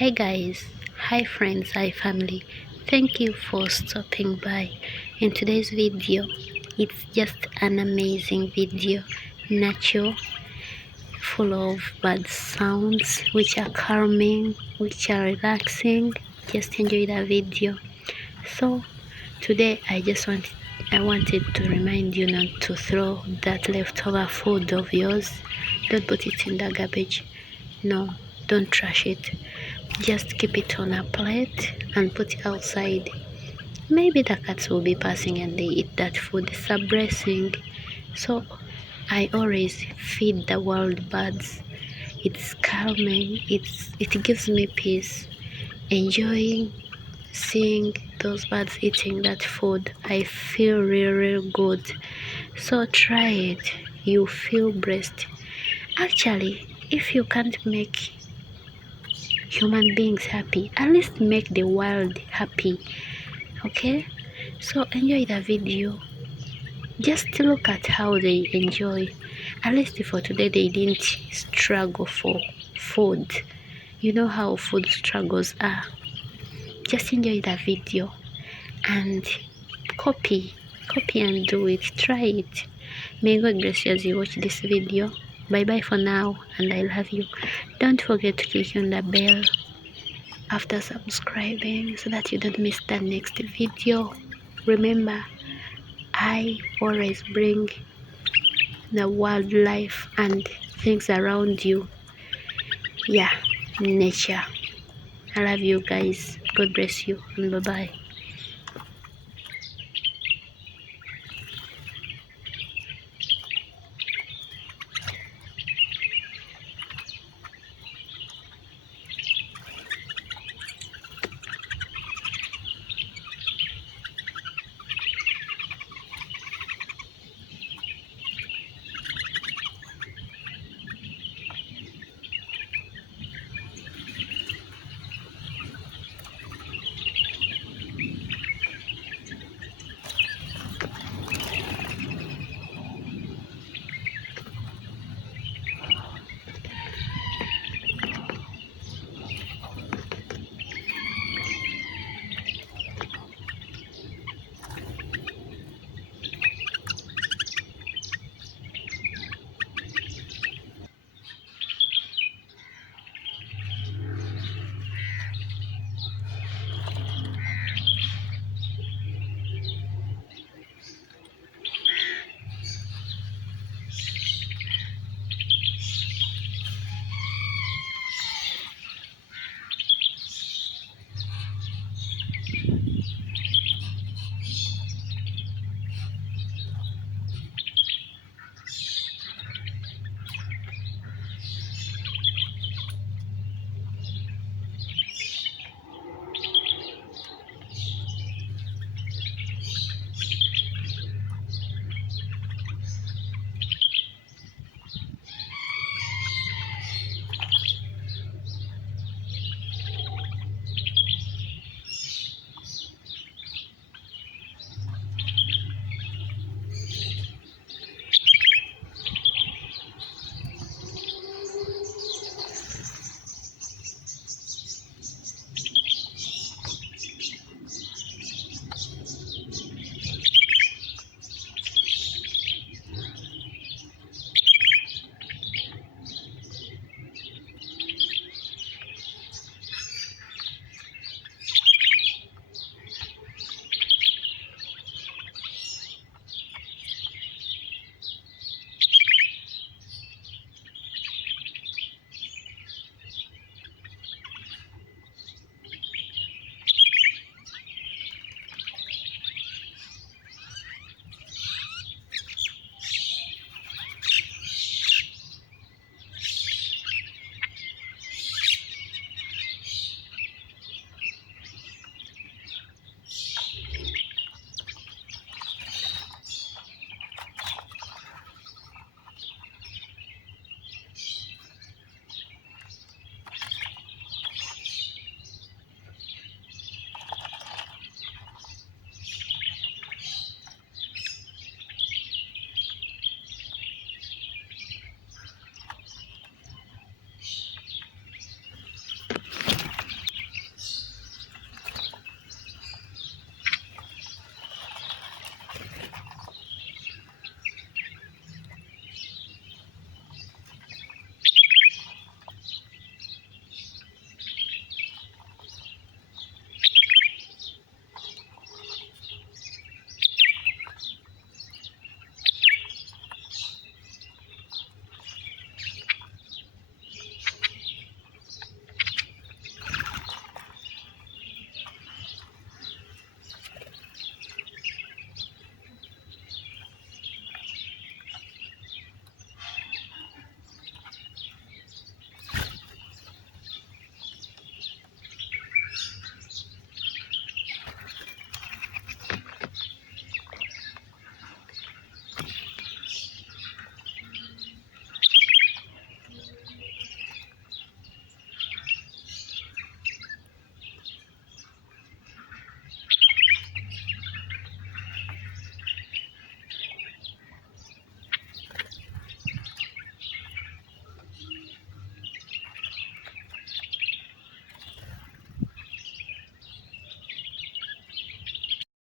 Hi guys, hi friends, hi family. Thank you for stopping by. In today's video, it's just an amazing video, natural, full of bird sounds which are calming, which are relaxing. Just enjoy the video. So today I wanted to remind you not to throw that leftover food of yours. Don't put it in the garbage. No, don't trash it. Just keep it on a plate and put it outside. Maybe the cats will be passing and they eat that food. It's a blessing. So I always feed the wild birds. It's calming. It gives me peace. Enjoying seeing those birds eating that food. I feel really good. So try it. You feel blessed. Actually, if you can't make human beings happy, at least make the world happy. Okay, so enjoy the video. Just look at how they enjoy. At least for today they didn't struggle for food. You know how food struggles are. Just enjoy the video and copy and do it. Try it. May God bless you as you watch this video. Bye bye for now, and I love you. Don't forget to click on the bell after subscribing so that you don't miss the next video. Remember, I always bring the wildlife and things around you. Yeah, nature. I love you guys. God bless you, and bye bye.